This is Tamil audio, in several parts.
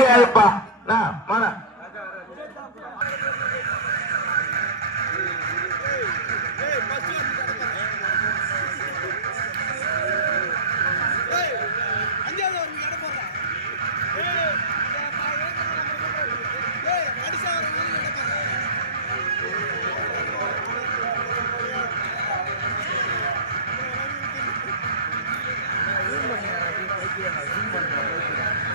கேள்பா mana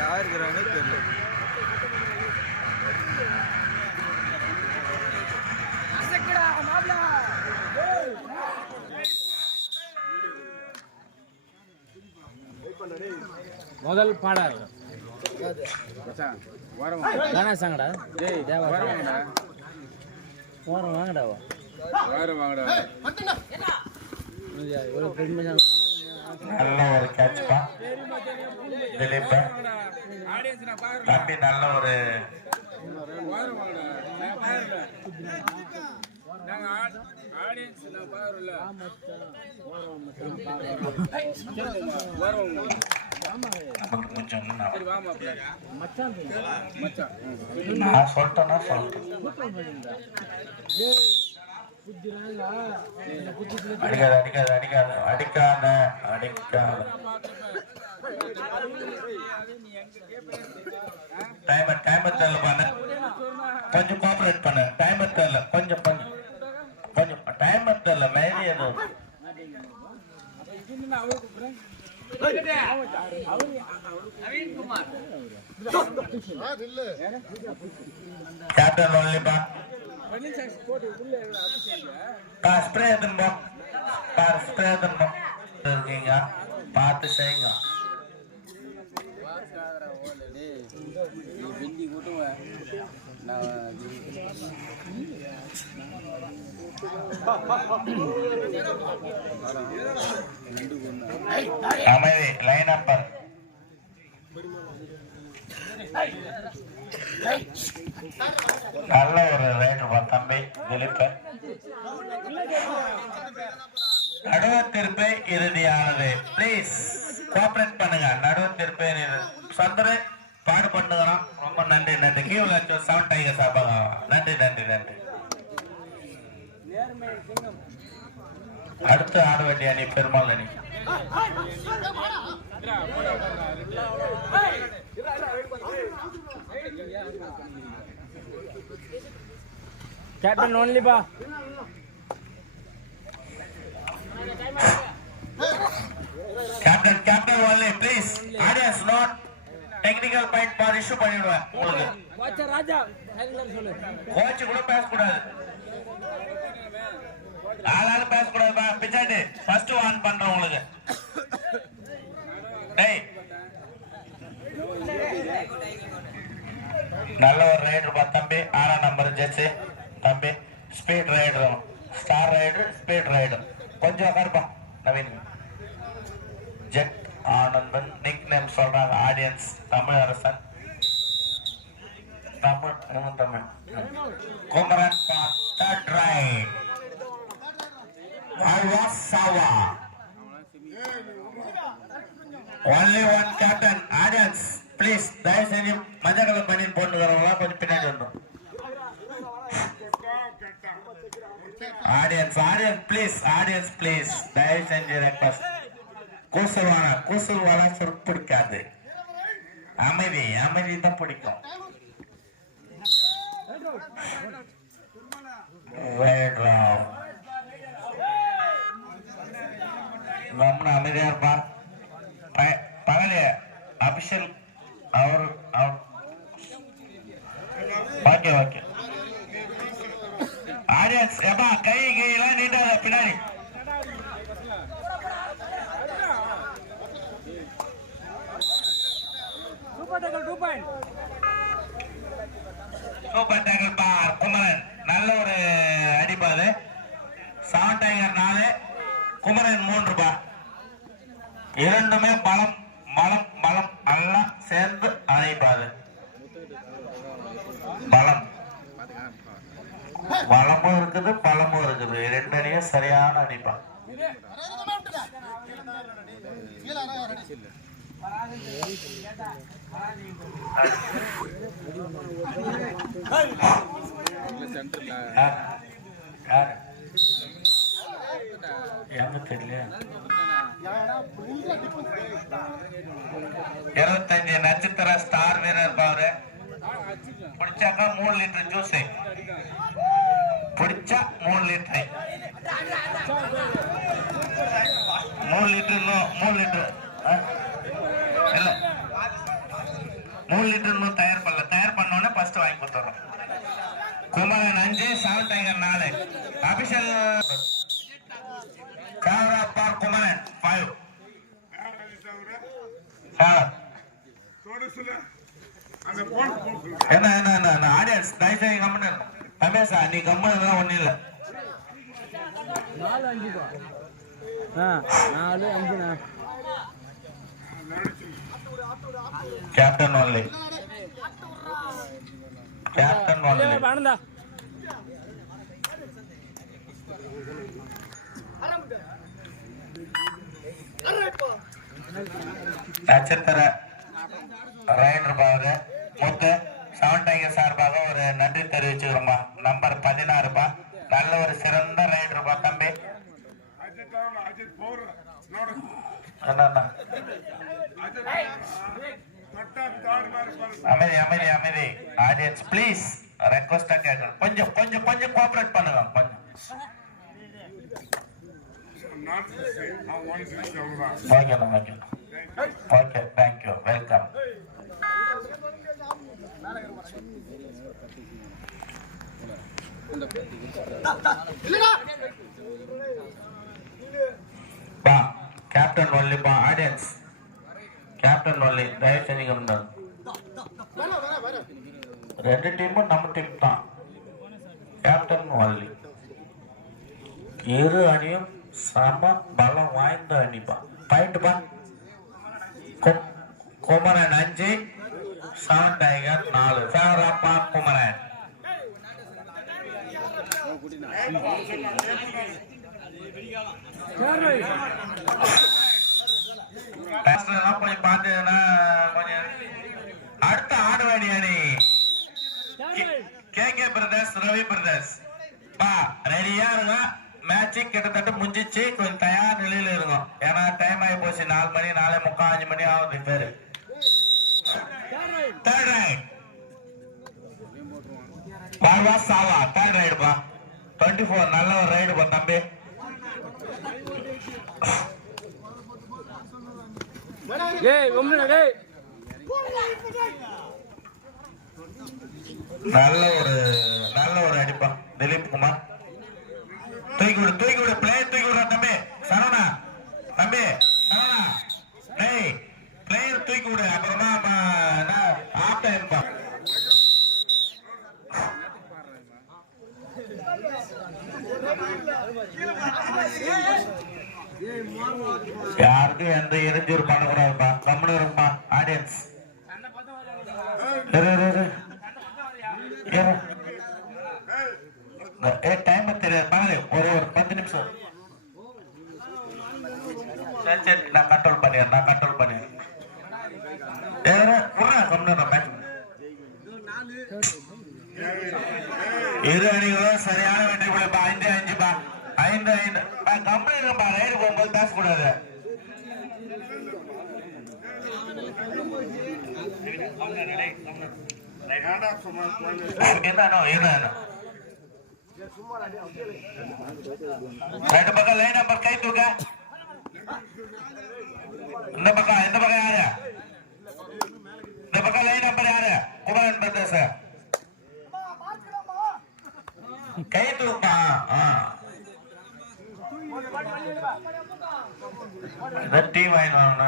யார் இருக்கிறானே தெரியல. முதல் பாடல் தானே சாங்கடா ஓரம் வாங்கடாவா நல்ல ஒரு கேட்ச் பா திலீப் தம்பி நல்ல ஒரு கொஞ்சம் நான் சொல்லிட்டேன்னா அடிக்காத அடிக்காத அடிக்காத அடிக்காத அடிக்காத டைமர் தெரியல பண்ணு கொஞ்சம் கோஆபரேட் பண்ணு டைமர் தெரியல கொஞ்சம் கொஞ்சம் கொஞ்சம் டைமர் தெரியல மேலே எதுவும் கேப்டன் ஒன்லிப்பா ஸ்ப்ரே எடுத்துன்னு ஸ்ப்ரே எடுத்துன்னு இருக்கீங்க பார்த்து செய்யுங்க. அமைதி லைன் அப்பர் நல்ல ஒரு ரைடர் தம்பி திலீப். நடுவத்திருப்பை இறுதியானது. பிளீஸ் கோஆபரேட் பண்ணுங்க. நடுவத்திருப்பை சந்திர பாடு பண்ணுகிறோம். ரொம்ப நன்றி நன்றி. கீழே 7 டைகர் சாப்பாங்க. நன்றி நன்றி நன்றி. அடுத்து ஆட வேண்டிய அணி பெருமாள் அணி. கேப்டன் ஒன்லி பா captain only please. Audience note technical point பார் இஷ்யூ பண்ணிடுவேன் உங்களுக்கு. கோச் கூட பேசக்கூடாது. ஆளால பேசக்கூடாதுப்பா. பிச்சாண்டி ஃபர்ஸ்ட் ஆன் பண்றேன் உங்களுக்கு. டேய் நல்ல ஒரு ரைடர் பா தம்பி. 6ஆம் நம்பர் ஜெர்சி தம்பி. Speed raider star raider speed raider. கொஞ்சம் கருப்பா Naveen. Jet Anandan nick name சொல்றாங்க audience. Tamil Arasan Tamil Tamil Kumaran third right. Only one captain. Audience, please. தயவு செஞ்சு மஞ்சள் கலர் பனியன் போட்டுக்கிறவங்களா கொஞ்சம் பின்னாடி வந்துடும். ஆடியன்ஸ் ப்ளீஸ் தயவு செஞ்சு ரெக்வஸ்ட். கூசல்வானா சொல் பிடிக்காது. அமைதி தான் பிடிக்கும். ரொம்ப அமைதியா இருப்பான். பகலே அபிஷியல் அவர் ஓகே ஓகே. ஆடியன்ஸ் எப்பா கையெல்லாம் நீட்டாத பின்னாடி. சூப்பர் டேக்கல் பார் குமரன். நல்ல ஒரு அடிப்பாது. 7 டைகர் 4 குமரன் 3 பா. இரண்டுமே பலம் பலம் பலம் எல்லாம் சேர்ந்து அணைப்பாது. பலம் பலமும் இருக்குது பலமும் இருக்குது. 2 அணியும் சரியான அடிப்பா. Gracias. சென்டர்ல யாரு எங்க தெரியல 25 நட்சத்திர ஸ்டார் வீரர் பாரு பிடிச்சாக்கா 3 லிட்டர் ஜூஸ் பிடிச்சா 3 லிட்டர் 3 லிட்டர் 3 லிட்டர் இல்ல 3 லிட்டர் இன்னும் தயார் பண்ணோன்னே ஃபர்ஸ்ட் வாங்கி கொடுத்துறோம். Kumaran 5 7 tiger 4 Abhishek Camera Park Kumaran 5. என்ன ஆடியன்ஸ் தயவுசெய்து கம்மனு ரமேஷா நீ கம்மனு ஒன்றும் இல்லை 4 5 பா 4 5 captain only captain only Ananda நட்சத்திர ரைடர் பாரு முத்து 7 டைகர் சார்பாக ஒரு நன்றி தெரிவிச்சுக்கிறோம்பா. நம்பர் 16 பா, நல்ல ஒரு சிறந்த ரைடர் பா தம்பி. அமைதி அமைதி அமைதி ஆடியன்ஸ் ப்ளீஸ் ரெக்வஸ்டா கேட்கறேன். கொஞ்சம் கொஞ்சம் கொஞ்சம் கோஆபரேட் பண்ணுங்க கொஞ்சம். ஓகேண்ணா ஓகேண்ணா ஓகே தேங்க்யூ வெல்கம். பா கேப்டன் ஒன்லி பா ஆடியன்ஸ் கேப்டன் ஒன்லி தயவு செஞ்சு கவனிங்க. 2 டீமும் நம்ம டீம் தான். கேப்டன் ஒன்லி இரு அணியும் சம பலம் வாய்ந்த அணிப்பா. பாயிண்ட் பா குமரன் 5 7 டைகர் 4 ஃபேவரப்பா குமரன். கொஞ்சம் பார்த்ததுன்னா கொஞ்சம் அடுத்த ஆடுவாடி அணி கே பிரதர்ஸ் ரவி பிரதர்ஸ் பா ரெடியா இருங்க. மேட்ச் கிட்டத்தட்ட முடிஞ்சிச்சு. கொஞ்சம் தயார் நிலையில இருக்கும். ஏன்னா டைம் ஆகி போச்சு. 4 மணி 4:45 5 மணி ஆகுது. பேரு தேர்ட் ரைட் பால்வா சாவா தேர்ட் ரைடு பா 24 நல்ல ஒரு ரைடு பா தம்பி. நல்ல ஒரு அடிப்பா திலீப் குமார். தூக்கி விடு பிளேயர் தூக்கி விடுற தம்பி சரவணா தம்பி சரவணா டேய் பிளேயர் தூக்கி விடு. அப்புறமா ஆஃப் டைம் பா. யாருக்கும் எந்த இடைஞ்சூர் பண்ணக்கூடாதுப்பா. கம்முனு இருப்பா ஆடியன்ஸ். டைம் தெரியாது பாரு. ஒரு 10 நிமிஷம் சரி நான் கண்ட்ரோல் பண்ணிடுறேன். இரு அணிகளும் சரியான வெற்றி புள்ளிப்பா. 5-5 பா 5-5 கம்பெனி இருப்பா. ரைடு போகும்போது பேசக்கூடாது. என்ன ரெண்டு பக்கம் லைன் நம்பர் கை தூக்க. இந்த பக்கம் யாரு? இந்த பக்கம் லைன் நம்பர் யாரு? குமரன் பிரதேச கை தூக்கா. டீம் வாங்கினா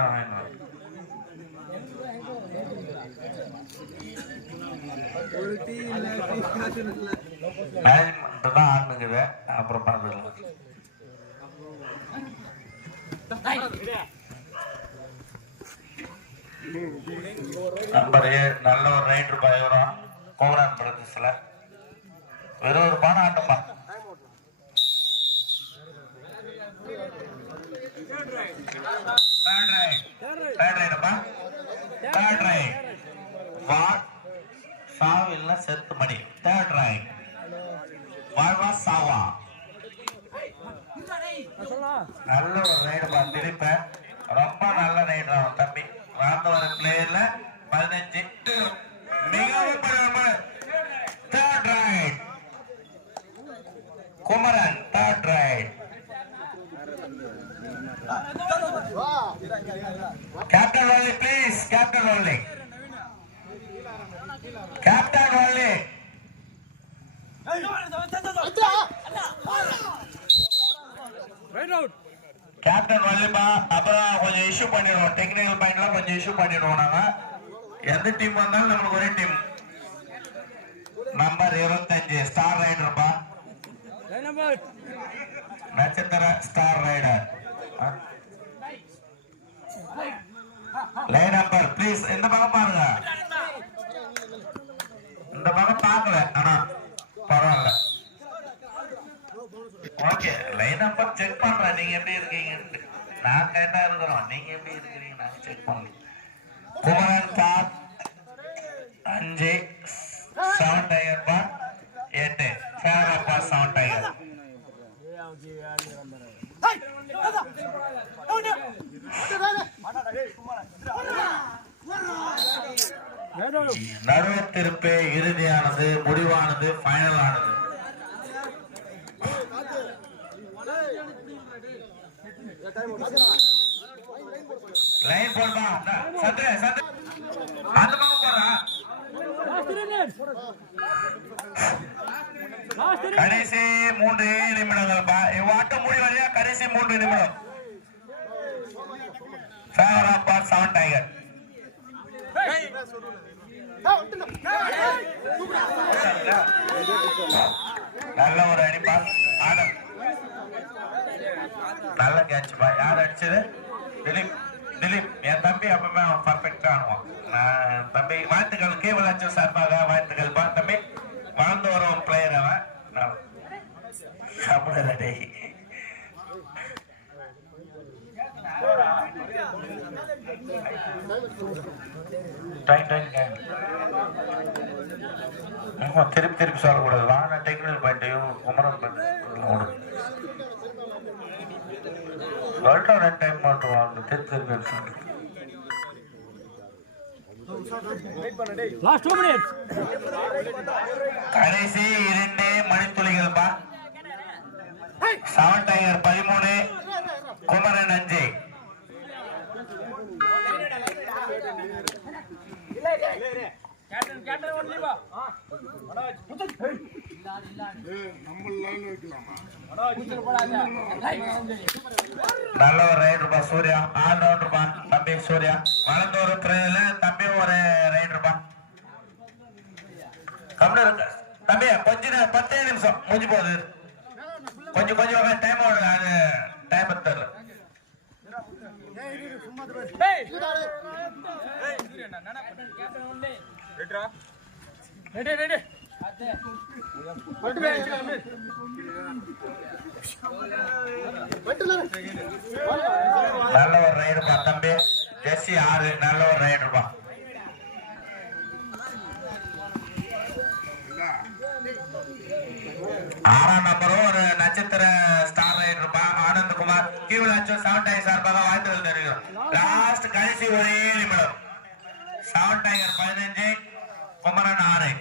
மேனேஜ்மெண்ட் தான் ஆடுனுக்குது. அப்புறம் பார்த்துக்கலாம். நம்பர் 7 நல்ல ஒரு ரைடர் பயவரம் குமரன் பிரதேசல விறுவிறுப்பான ஆட்டமா. தேர்ட் ரைட் சாவில்ல செத்து மணி. தேர்ட் ரைட் வாழ்வா சாவா. நல்ல ஒரு ரைடு பா திருப்ப. ரொம்ப நல்ல ரைடு தம்பி. வாழ்ந்து வர பிளேயர்ல 15 மிகவும் third right Kumaran. Third right captain only please. Captain only. Captain only. Captain Vallippa. அப்புறம் கொஞ்சம் இஷ்யூ பண்ணிடுவோம். டெக்னிக்கல் பாயிண்ட்லாம் கொஞ்சம் இஷ்யூ பண்ணிடுவோம். நாங்க எந்த டீம் வந்தாலும் நம்மளுக்கு ஒரே டீம். நம்பர் 25 ஸ்டார் ரைடர்ப்பா. நட்சத்திர star raider. Line number please. இந்த பக்கம் பாருங்க. இந்த பக்கம் பார்க்கல ஆனா பரவாயில்ல. ஓகே லைன் நம்பர் செக் பண்றேன். நீங்க எப்படி இருக்கீங்க? நான் கேட்டா இருக்கிறோம். நீங்க எப்படி இருக்கிறீங்க நான் செக் பண்றேன். குமரன் பார் 5 7 டைகர் பார் 8 ஃபேவர் பார் 7 டைகர். நடுவத்திருப்பே இறுதியானது, முடிவானது, ஃபைனல் ஆனது. லைன் போடுமா சத்ரே சத்ரே அந்த பக்கம் போறா. கடைசி 3 நிமிடங்கள் இவ்வாட்டம் முடிவடையா. கடைசி 3 நிமிடம். Favour of bar 7 tiger. நல்ல ஒரு அடிப்பா. ஆனந்த் நல்ல கேட்ச் பா. யார் அடிச்சது? திலீப். திலீப் என் தம்பி அப்பவுமே அவன் பர்ஃபெக்டா ஆடுவான். நான் தம்பி வாழ்த்துக்கள். கேவல் அச்சு சார்பாக வாழ்த்துக்கள் பா தம்பி. வளர்ந்து வரும் பிளேயர் அவன். திருப்பி திருப்பி சொல்லக்கூடாது. வாங்க டெக்னிக்கல் பாயிண்ட் குமரன் சொல்லிட்டோம். 2 டைம் மட்டும் வாங்க. திருப்பி திருப்பி கடைசி 2 மணித்துளிகள் பா. 7 டைகர் 13 குமரன் 5. நல்ல ஒரு ரைடர் பா சூர்யா. ஆல் ரவுண்டர் பா தம்பி சூர்யா. வளர்ந்து ஒரு தம்பி ஒரு ரைடர் பா. கம்மியா இருக்கு தம்பி. கொஞ்சம் 10 நிமிஷம் முடிஞ்சு போகுது. கொஞ்சம் கொஞ்சம் டைம் அது டைம் தெரியல. நல்ல ஒரு ரைடர் பா தம்பி. ஜெர்சி 6 நல்ல ஒரு ரைடர் பா. ஆறாம் நம்பரும் ஒரு நட்சத்திர ஸ்டார் ரைடர் பா. ஆனந்த் குமார். கீவலாச்சும் 7 டைகர் சார்பாக வாழ்த்துக்கள் தெரிவிக்கிறோம். லாஸ்ட் கடைசி ஒரே நிமிடம். 7 டைகர் 15 குமரன் 6.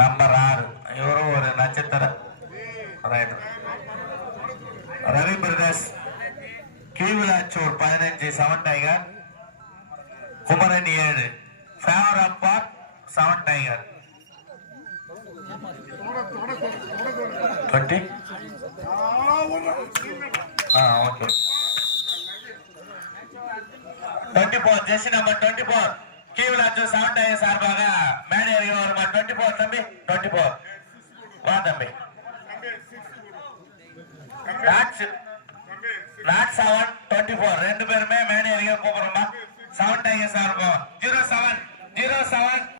நம்பர் 6 இவரும் ஒரு நட்சத்திர ரைடர். ரவி பிரதேஷ் கீவலாச்சூர் 15 7 tiger Kumaran 7 favour of bar 7 tiger 20. Okay 24 jersey number 24 கீவலாச்சூர் 7 டைகர் சார்பாக மேடை வருமா. 24 தம்பி 24 வா தம்பி. நாட் 7 24 2 பேருமே மேடை கூப்பிடுறோமா. 7 டைகர் சார்பாக 07